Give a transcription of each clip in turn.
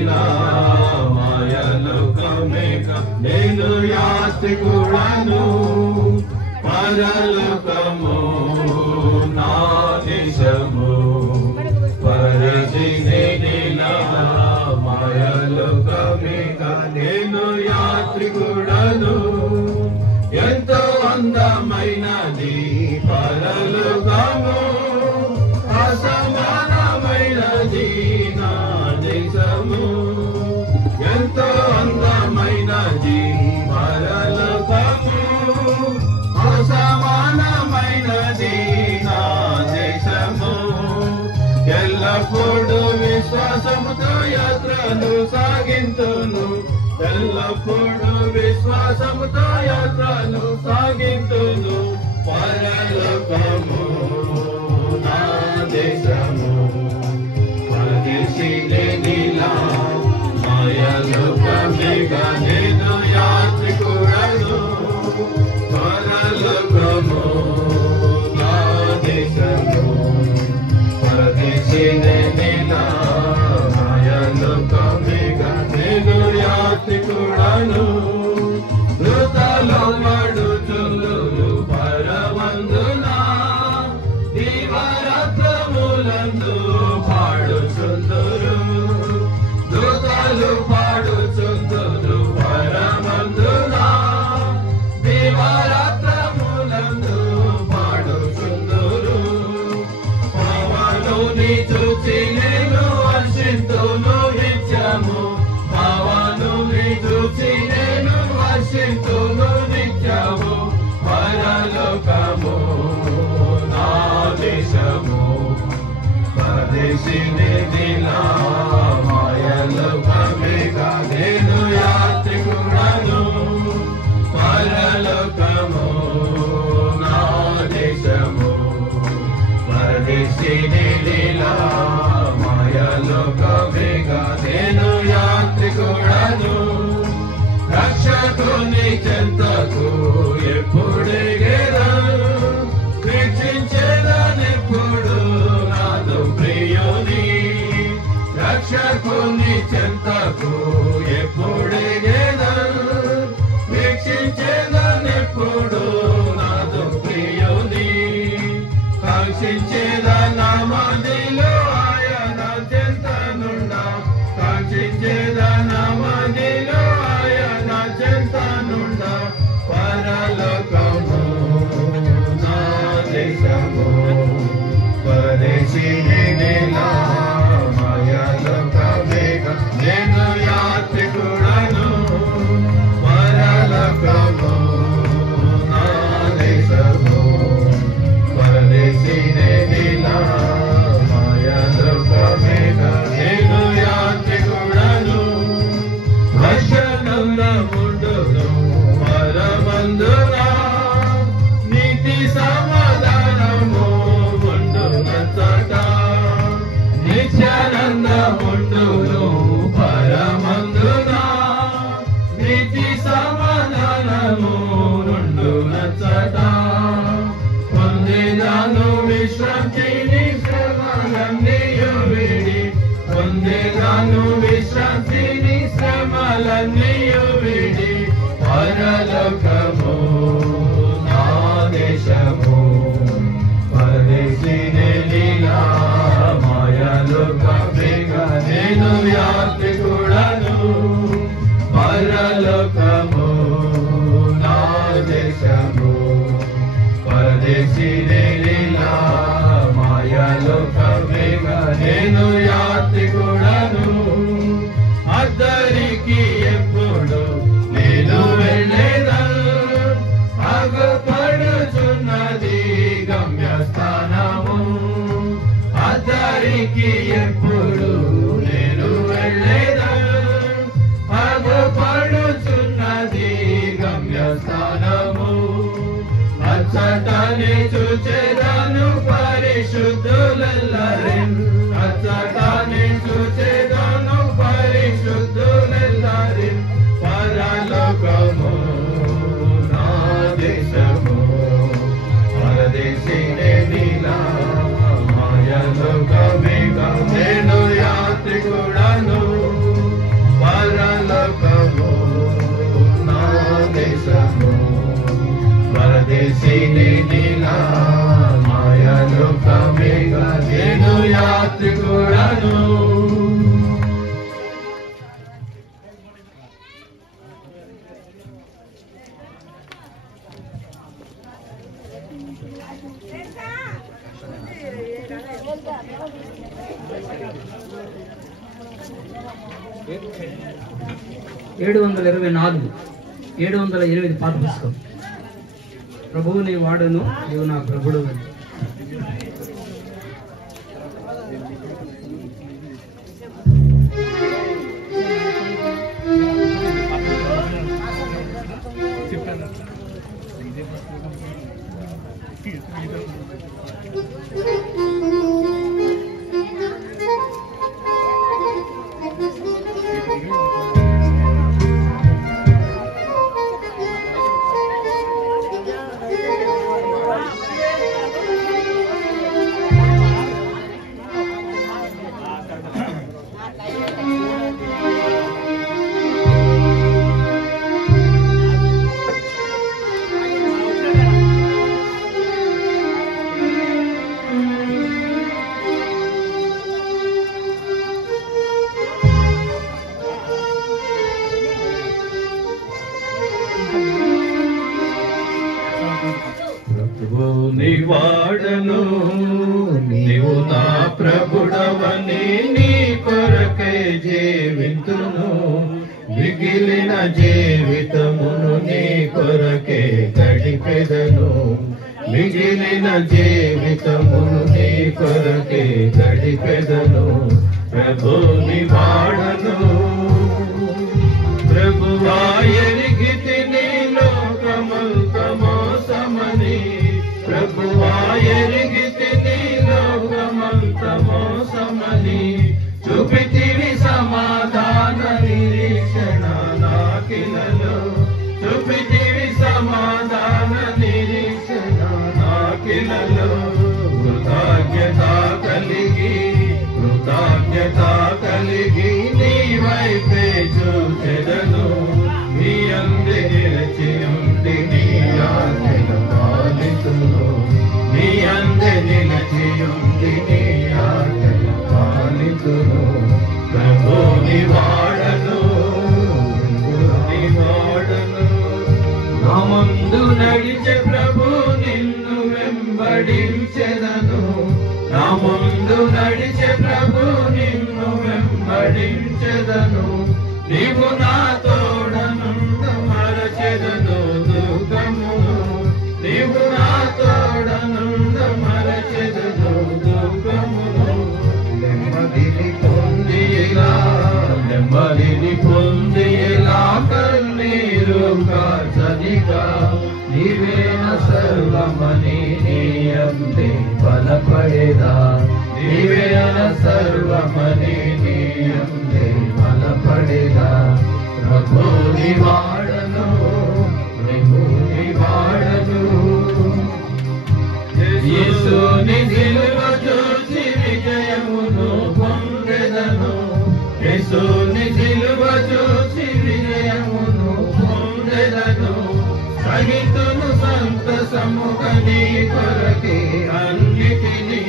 నీలా మాయలోకమేక నేను యాత్రికుడను పరలోకము నా దేశము పరదేశిని నీలా మాయలోకమేక నేను యాత్రికుడను ఎంతో అందమైనది పరలోకము అసమానమైనది నా దేశము ఎంతో అందమైనది పరలోకము అసమానమైనది నా దేశము ఎల్లప్పుడూ విశ్వాసముతో యాత్రను సాగింతును ఎల్లప్పుడూ విశ్వాసముతో యాత్రను సాగింతును పరలోకము నా దేశము పరదేశిని నీలా మాయలోకమేగా నేను యాత్రికుడను పరలోకము నా దేశము పరదేశిని నీలా మాయలోకమేగా నేను యాత్రికుడను మృతలో మడుచులు పరమందునా దివారాత్రములందు పాడుచుందురు దూతలు పాడుచుందురు పరమందునా దివారాత్రములందు పాడుచుందురు పవనుని చూచి నేను హర్షింతును నిత్యము పవనుని చూచి నేను హర్షింతును నిత్యము పరలోకము నా దేశము పరదేశిని నీలా మాయలోకమేగా నేను యాత్రికుడను పరలోకము నా దేశము పరదేశిని నీలా మాయలోకమేగా నేను యాత్రికుడను రక్షకుని చెంతకు ఎప్పుడెగెదను వీక్షించేదనెప్పుడు నాదు ప్రియుని రక్షకుని చెంతకు ఎప్పుడెగెదను వీక్షించేదనెప్పుడు నాదు ప్రియుని కాంక్షించేదనమదిలో ఆయన చెంతనుండా కాంక్షించేదనమదిలో ఆయన చెంతనుండా పరలోకము నా దేశము పరదేశిని నీలా మాయలోకమేగా నేను యాత్రికుడను పరలోకము నా దేశము పరదేశిని నీలా మాయలోకమేగా నేను యాత్రికుడను హర్షానందముండును పరమందునా నీతి సమాధానము ఉండునచ్చట నిత్యానందముండును పరమందునా నీతి సమాధానము ఉండునచ్చట పొందేదాను విశ్రాంతిని శ్రమలన్నీయు విడి పొందేదాను విశ్రాంతిని శ్రమలన్నీయు విడి పరలోకము నా దేశము పరదేశిని నీలా మాయలోకమేగా నేను యాత్రికుడను పరలోకము నా దేశము పరదేశిని నీలా మాయలోకమేగా నేను యాత్రికుడను అద్దరికి ఎప్పుడు నేను వెళ్ళేదను ఆగపడుచున్నది గమ్యస్థానము అద్దరికి ఎప్పుడు నేను వెళ్ళేదను ఆగపడుచున్నది గమ్యస్థానము అచ్చటని చూచెదను పరిశుద్ధులెల్లరిన్ అచ్చటని చూచెదను పరిశుద్ధులెల్లరిన్ పరలోకము నా దేశము పరదేశిని నీలా మాయలోకమేగా నేను యాత్రికుడను చేసిని నీలా మాయలోకమేగా నేను యాత్రికుడను. ఏడు 708 పాత పుస్తకం. ప్రభువు నీ వాడను, నీవు నా ప్రభుడు. నీ వాడను, నీవు నా ప్రభుడవని నీ కొరకై జీవితును. మిగిలిన జీవితమును నీ కొరకే గడిపెదను. మిగిలిన జీవితమును నీ కొరకే గడిపెదను. ప్రభుని వాడను, ప్రభువా ఎరిగితి నీ లోకమంత మోసమని. ప్రభువా ఎరిగితి నీ లోకమంత మోసమని. చూపితివి సమాధాన నిరీక్షణ నాకిలలో. చూపితివి సమాధాన నిరీక్షణ నాకిలలో. కృతజ్ఞత కలిగి నీ వైపే చూచెదను. నీ అందే నిలిచి ఉండి నీ ఆజ్ఞను పాలితును. నీ అందే నిలిచి ఉండి నీ ఆజ్ఞను పాలితును. ప్రభుని వాడను, నా ముందు నడిచే ప్రభు నిన్ను వెంబడించెదను. నా ముందు నడిచే ప్రభు నిన్ను వెంబడించెదను. నీవు నా తోడనుండ మరచెదను దుఃఖమును. నీవు నా తోడనుండ మరచెదను దుఃఖమును. నెమ్మదిని పొంది ఇలా కన్నీరు కాచనిగా. నీవేన సర్వమని నీ అందే బలపడేదా. నీవేన సర్వమని నీ అందే బలపడేదా. ప్రభుని వాడను, ప్రభుని వాడను. యేసుని సిలువ చూసి విజయమును పొందెదను. యేసుని సిలువ చూసి విజయమును పొందెదను. సహితును సంతసముగా నీ కొరకే అన్నిటిని.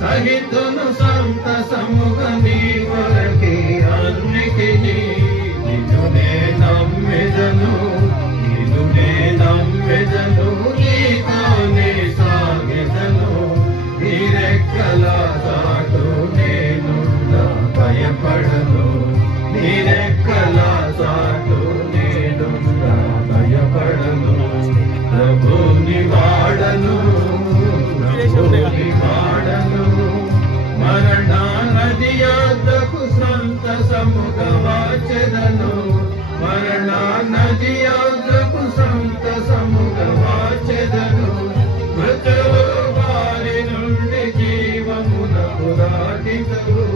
సహితును సంతసముగా నీ కొరకే అన్నిటిని. నిన్నునే నమ్మెదను, నిన్నునే నమ్మెదను. నీతోనే సాగెదను. నీ రెక్కల చాటు నేనుండ భయపడను. నీ రెక్కల చాటు నేనుండ భయపడను. ప్రభుని వాడను, ప్రభుని వాడను. మరణ నది యొద్దకు సంతసముగా వచ్చెదను. మరణ నది యొద్దకు సంతసముగా వచ్చెదను. మృత్యువు వారి నుండి జీవమునకు దాటితురు.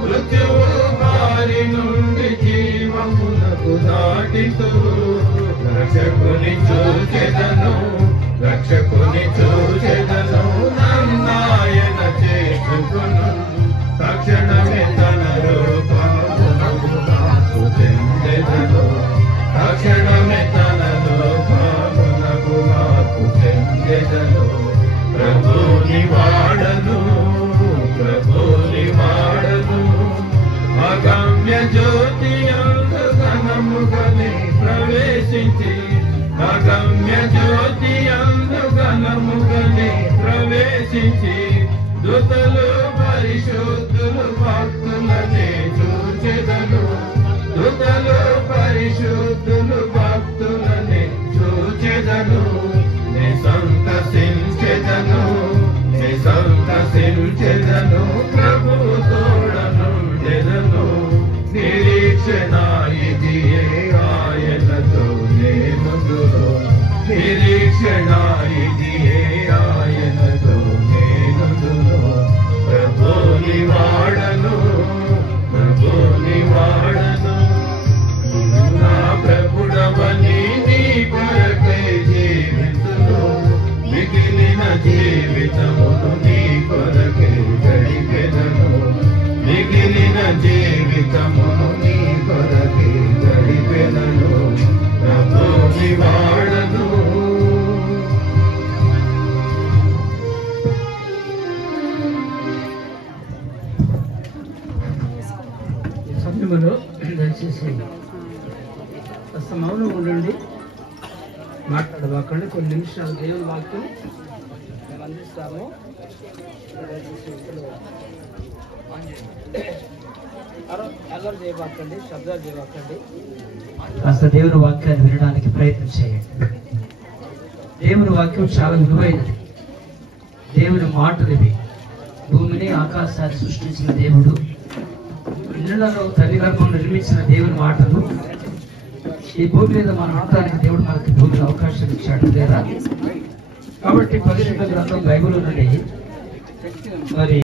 మృత్యువు వారి నుండి జీవమునకు దాటితురు. రక్షకుని చూచెదను, రక్షకుని చూచెదను. నన్నాయన చేసుకును. తక్షణమే తన రూపమునకు మార్పు చెందెదను. తక్షణమే తన రూపమునకు మార్పు చెందెదను. అగమ్య జ్యోతి యందు ఘనముగనే ప్రవేశించి అగమ్య జ్యోతి యందు ఘనముగనే ప్రవేశించి దూతలు పరిశుద్ధులు భక్తులనే చూచెదను దూతలు పరిశుద్ధులు భక్తులనే చూచెదను సంతసించెదను ప్రభు తోడనుండెదను నిరీక్షణ ఇదియే ఆయనతో నేనుందును నిరీక్షణ ఇదియే ఆయనతో నేనుందును ప్రభుని వాడను నా ప్రభుడవని నీ కొరకై జీవితును మిగిలిన జీవితమును నీ కొరకై గడిపెదను మిగిలిన జీవితమును నీ కొరకై గడిపెదను ప్రభుని వాడను సమయంలో దయచేసి కాస్త మౌనం ఉండండి, మాట్లాడబాకండి. కొన్ని నిమిషాలు దేవుని వాక్యం మేము అందిస్తాము. అల్లరి చేయబాకండి, శబ్దాలు చేయబాకండి. కాస్త దేవుని వాక్యాన్ని వినడానికి ప్రయత్నం చేయండి. దేవుని వాక్యం చాలా విలువైనది. దేవుని మాటలు ఇవి. భూమిని ఆకాశాన్ని సృష్టించిన దేవుడు, ఇళ్లలో తల్లి గర్భం నిర్మించిన దేవుని మాటలు ఈ భూమి మీద మన ఆడటానికి దేవుడు మనకి భూమిని అవకాశం ఇచ్చాడు లేదా? కాబట్టి పరిశుద్ధ గ్రంథం బైబిల్ నుండి మరి